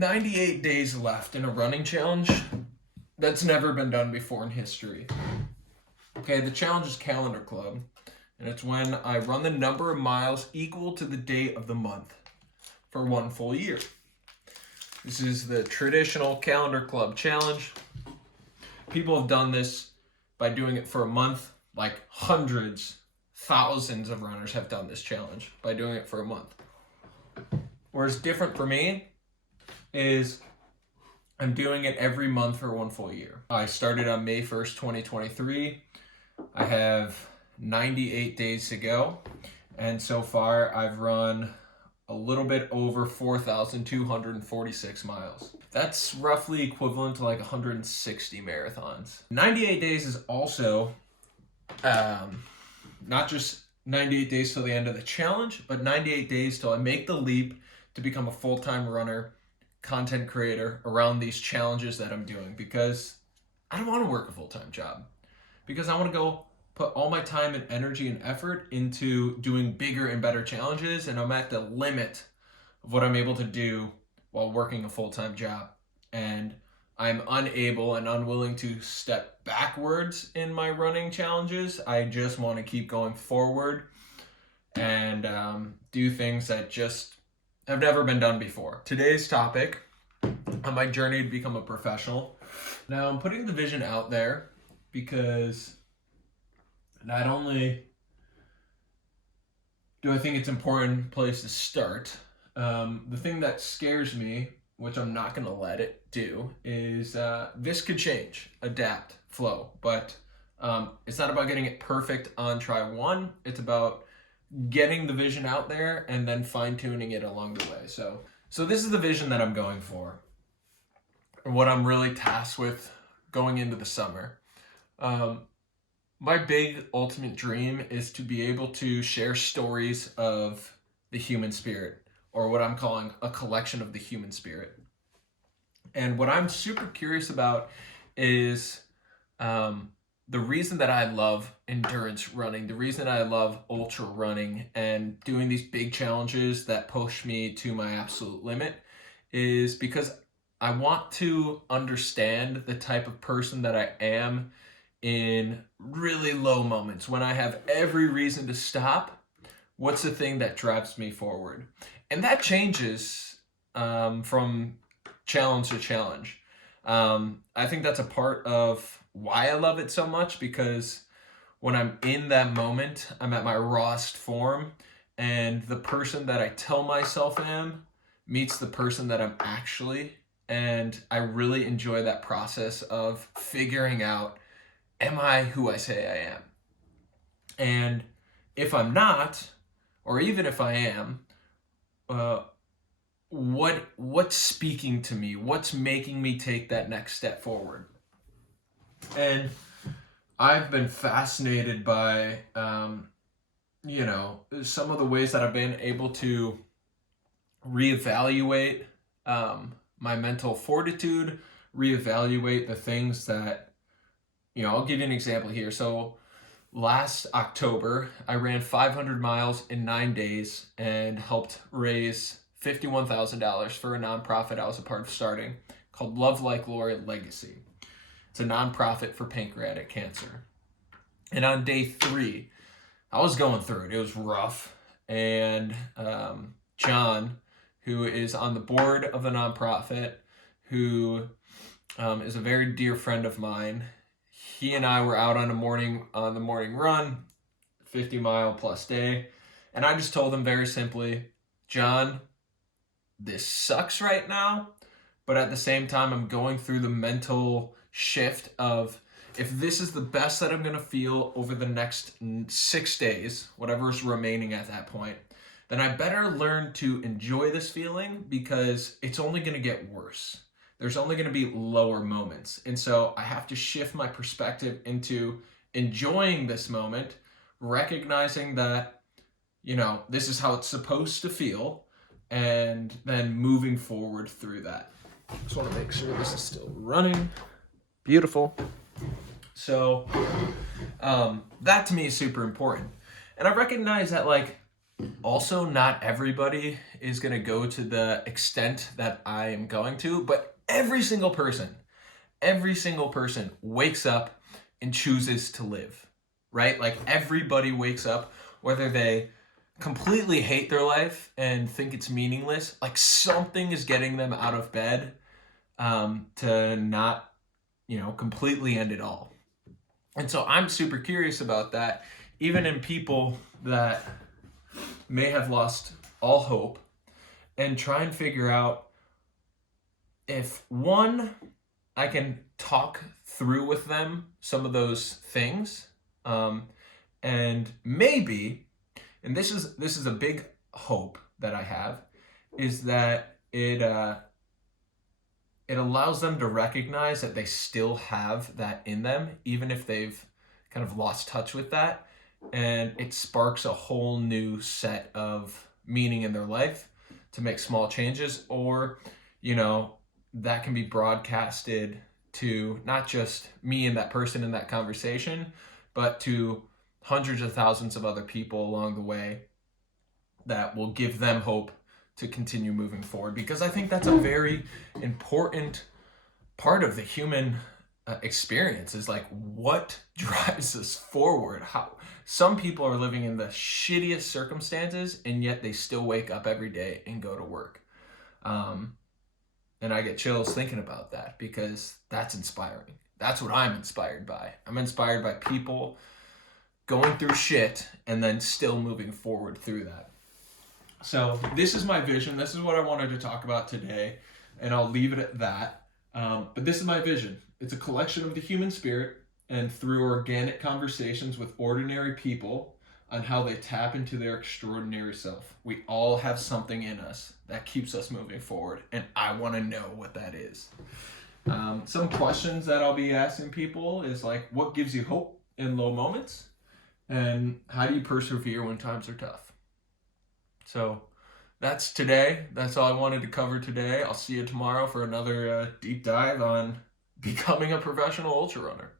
98 days left in a running challenge. That's never been done before in history. Okay, the challenge is Calendar Club, and it's when I run the number of miles equal to the date of the month for one full year. This is the traditional Calendar Club challenge. People have done this by doing it for a month, like hundreds, thousands of runners have done this challenge by doing it for a month. Whereas different for me is I'm doing it every month for one full year. I started on May 1st, 2023. I have 98 days to go. And so far I've run a little bit over 4,246 miles. That's roughly equivalent to like 160 marathons. 98 days is also not just 98 days till the end of the challenge, but 98 days till I make the leap to become a full-time runner, content creator around these challenges that I'm doing, because I don't want to work a full-time job, because I want to go put all my time and energy and effort into doing bigger and better challenges, and I'm at the limit of what I'm able to do while working a full-time job, and I'm unable and unwilling to step backwards in my running challenges. I just want to keep going forward and do things that just have never been done before. Today's topic on my journey to become a professional. Now, I'm putting the vision out there because not only do I think it's an important place to start, the thing that scares me, which I'm not going to let it do, is this could change, adapt, flow. But it's not about getting it perfect on try one. It's about getting the vision out there and then fine-tuning it along the way. So this is the vision that I'm going for, what I'm really tasked with going into the summer. My big ultimate dream is to be able to share stories of the human spirit, or what I'm calling a collection of the human spirit. And what I'm super curious about is the reason that I love endurance running, the reason I love ultra running and doing these big challenges that push me to my absolute limit, is because I want to understand the type of person that I am in really low moments when I have every reason to stop. What's the thing that drives me forward? And that changes from challenge to challenge. I think that's a part of why I love it so much, because when I'm in that moment, I'm at my rawest form, and the person that I tell myself I am meets the person that I'm actually, and I really enjoy that process of figuring out, am I who I say I am? And if I'm not, or even if I am, what's speaking to me? What's making me take that next step forward? And I've been fascinated by, some of the ways that I've been able to reevaluate my mental fortitude, reevaluate the things that, I'll give you an example here. So last October, I ran 500 miles in 9 days and helped raise $51,000 for a nonprofit I was a part of starting called Love Like Lori Legacy. It's a nonprofit for pancreatic cancer. And on day 3, I was going through it. It was rough. And John, who is on the board of the nonprofit, who is a very dear friend of mine, he and I were out on the morning run, 50-mile plus day. And I just told him very simply, John, this sucks right now, but at the same time, I'm going through the mental shift of, if this is the best that I'm going to feel over the next 6 days, whatever is remaining at that point, then I better learn to enjoy this feeling, because it's only going to get worse. There's only going to be lower moments. And so I have to shift my perspective into enjoying this moment, recognizing that, this is how it's supposed to feel, and then moving forward through that. Just want to make sure this is still running. Beautiful. So that to me is super important. And I recognize that, Also, not everybody is going to go to the extent that I am going to, but every single person wakes up and chooses to live, right? Like everybody wakes up, whether they completely hate their life and think it's meaningless, like something is getting them out of bed to not, completely end it all. And so I'm super curious about that, even in people that may have lost all hope, and try and figure out if one, I can talk through with them some of those things, um, and maybe, and this is a big hope that I have, is that it allows them to recognize that they still have that in them, even if they've kind of lost touch with that, and it sparks a whole new set of meaning in their life to make small changes, or you know that can be broadcasted to not just me and that person in that conversation, but to hundreds of thousands of other people along the way, that will give them hope to continue moving forward, because I think that's a very important part of the human experience, is like what drives us forward. How some people are living in the shittiest circumstances and yet they still wake up every day and go to work. um, and I get chills thinking about that, because that's inspiring. That's what I'm inspired by. I'm inspired by people going through shit and then still moving forward through that. So this is my vision. This is what I wanted to talk about today, and I'll leave it at that. But this is my vision. It's a collection of the human spirit, and through organic conversations with ordinary people on how they tap into their extraordinary self. We all have something in us that keeps us moving forward, and I want to know what that is. Some questions that I'll be asking people is like, what gives you hope in low moments? And how do you persevere when times are tough? So that's today. That's all I wanted to cover today. I'll see you tomorrow for another deep dive on becoming a professional ultra runner.